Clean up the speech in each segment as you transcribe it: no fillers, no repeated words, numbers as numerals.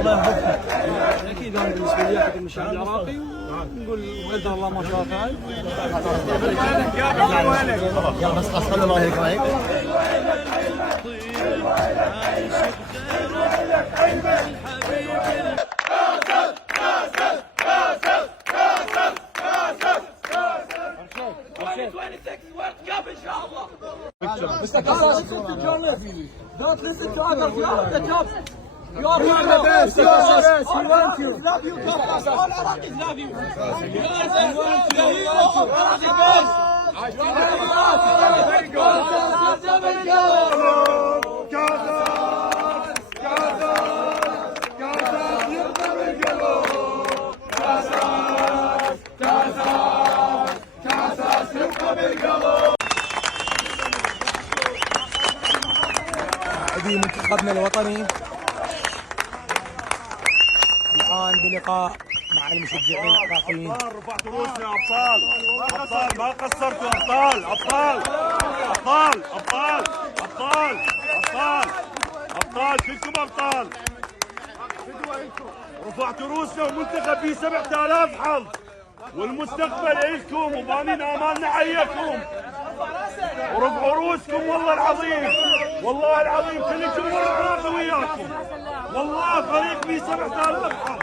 الله يحفظك. اكيد انا بالنسبه لي احد المشاهد العراقي ونقول قدر الله ما شاء فعل. يلا بس خلاص خلوا الله يهديك رايك. Mr. Kassas, listen to journalists. Don't listen to others. You are the top. You are the best. You are the best. We want you. Love you, Kassas. All Iraqis love you. You are the hero of Iraqi boys. You are the لاعبي منتخبنا الوطني الآن بلقاء مع المشجعين العراقيين. رفعتوا روسنا ابطال ابطال ما قصرتوا ابطال ابطال ابطال ابطال ابطال ابطال ابطال كلكم ابطال. رفعتوا روسنا ومنتخب فيه 7000 حظ والمستقبل إلكم وبانين امالنا حيكم. ورفعوا روسكم والله العظيم والله العظيم كل الجمهور العراقي وياكم. والله فريق فيه 7000 حظ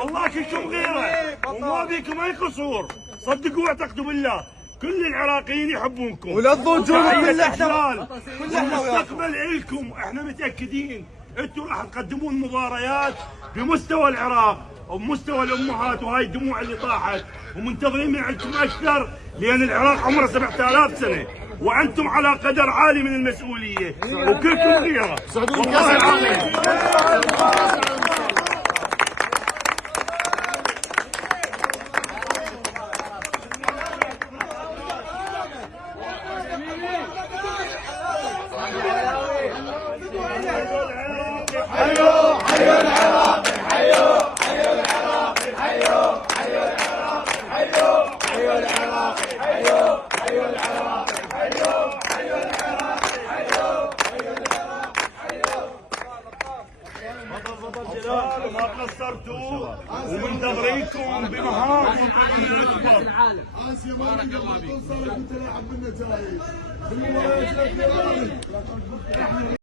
والله كلكم غيره وما بيكم اي قصور. صدقوا واعتقدوا بالله كل العراقيين يحبونكم ولا تضوجون بالله. المستقبل إلكم احنا متاكدين انتم راح تقدمون مباريات بمستوى العراق وبمستوى الامهات وهاي الدموع اللي طاحت ومنتظرين من عندكم اكثر لان العراق عمره 7000 سنه وانتم على قدر عالي من المسؤوليه وكلكم غيره والله العظيم. ما قصرتوا ومنتظرينكم بمهاركم اكبر. اسيا ما قبل توصل كنت لاعب بالنتائج.